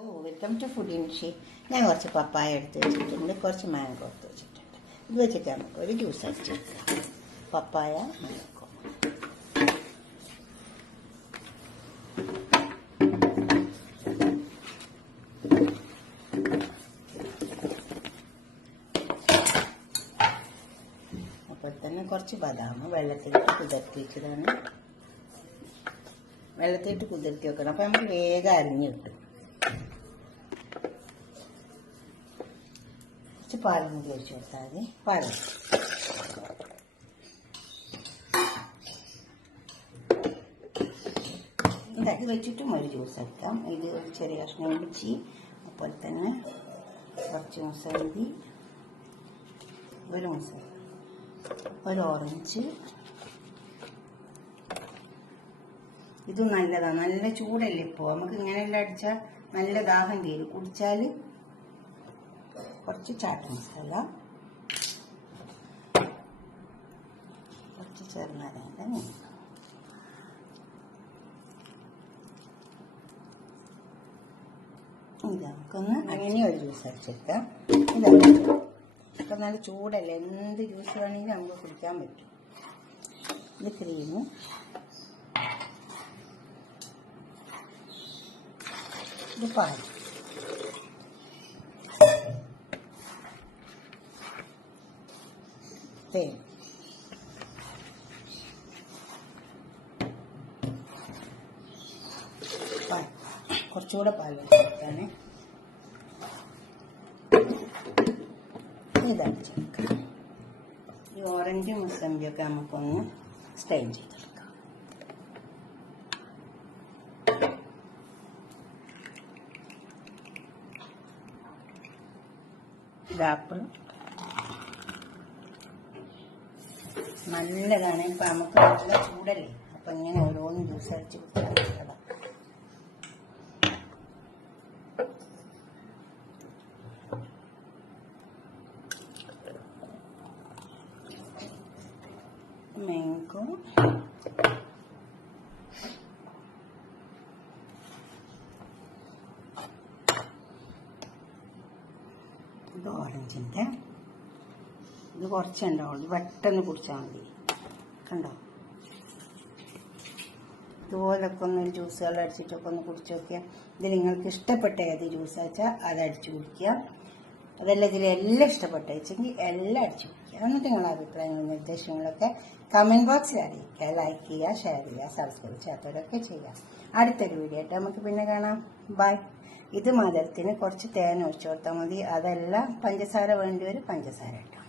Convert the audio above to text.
Welcome to food ഇൻഷി. ഞാൻ കുറച്ച് പപ്പായ എടുത്ത് വെച്ചിട്ടുണ്ട്, കുറച്ച് മാംഗോ എടുത്ത് വെച്ചിട്ടുണ്ട്. ഇത് വെച്ചിട്ട് നമുക്ക് ഒരു ജ്യൂസ് അടിച്ച് വെക്കാം. പപ്പായ മാംഗോ. അപ്പോൾ തന്നെ കുറച്ച് ബദാം വെള്ളത്തിലിട്ട് കുതിർത്തി വെച്ചതാണ്. വെള്ളത്തിലിട്ട് കുതിർത്തി വെക്കണം, അപ്പോൾ നമുക്ക് വേഗം അരിഞ്ഞ് കിട്ടും. കുറച്ച് പാലും കൂടി ഒഴിച്ച് കൊടുത്താൽ മതി. പാല് ഉണ്ടാക്കി വെച്ചിട്ടും ഒരു ജ്യൂസ് എടുക്കാം. ഇത് ഒരു ചെറിയ കഷ്ണം ഇഞ്ചി, അതുപോലെ തന്നെ കുറച്ച് മുസമ്പി, ഒരു ഓറഞ്ച്. ഇത് നല്ലതാണ്, നല്ല ചൂടല്ലേ ഇപ്പോൾ. നമുക്ക് ഇങ്ങനെയെല്ലാം അടിച്ചാൽ നല്ല ദാഹം തീരും. കുടിച്ചാൽ കുറച്ച് ചാട്ട് മസാല, കുറച്ച് ചെറുനാരങ്ങ നീര്. ഇത് നമുക്കൊന്ന് അങ്ങനെ ഒരു ജ്യൂസ് അടിച്ചെടുക്കാം. ഇപ്പം നല്ല ചൂടല്ലേ, എന്ത് ജ്യൂസ് വേണമെങ്കിലും നമുക്ക് കുടിക്കാൻ പറ്റും. ഇത് ക്രീം, ഇത് പാൽ, തേൻ, പാൽ, കുറച്ചുകൂടെ പാൽ വെച്ചാണ് ഇതാണ് ചേർക്കാം. ഈ ഓറഞ്ച് മുസമ്പിയൊക്കെ നമുക്കൊന്ന് സ്റ്റൈൻ ചെയ്തെടുക്കാം. ആപ്പിൾ നല്ലതാണ്. ഇപ്പം നമുക്ക് നല്ല ചൂടല്ലേ, അപ്പം ഇങ്ങനെ ഓരോന്നും ജ്യൂസ് അടിച്ച് കുടിച്ചാൽ നല്ലതാണ്. മാംഗോ, ഇത് ഓറഞ്ചിൻ്റെ. ഇത് കുറച്ചുണ്ടാവുള്ളൂ, പെട്ടെന്ന് കുടിച്ചാൽ മതി. കണ്ടോ, ഇതുപോലൊക്കെ ഒന്നൊരു ജ്യൂസുകൾ അടിച്ചിട്ടൊക്കെ ഒന്ന് കുടിച്ച് നോക്കിയാൽ. ഇത് നിങ്ങൾക്ക് ഇഷ്ടപ്പെട്ട ഏത് ജ്യൂസ് വെച്ചാൽ അത് അടിച്ചു കുടിക്കുക. അതല്ല ഇതിലെല്ലാം ഇഷ്ടപ്പെട്ട വെച്ചെങ്കിൽ എല്ലാം അടിച്ചു കുടിക്കുക. എന്നിട്ട് നിങ്ങളുടെ അഭിപ്രായങ്ങളും നിർദ്ദേശങ്ങളൊക്കെ കമൻറ്റ് ബോക്സിൽ അറിയിക്കുക. ലൈക്ക് ചെയ്യുക, ഷെയർ ചെയ്യുക, സബ്സ്ക്രൈബ് ചെയ്യാത്തവരൊക്കെ ചെയ്യുക. അടുത്തൊരു വീഡിയോ ആയിട്ട് നമുക്ക് പിന്നെ കാണാം. ബൈ. ഇത് മധുരത്തിന് കുറച്ച് തേൻ ഒഴിച്ചു കൊടുത്താൽ മതി. അതെല്ലാം പഞ്ചസാര വേണ്ടി വരും, പഞ്ചസാര ഇട്ടോ.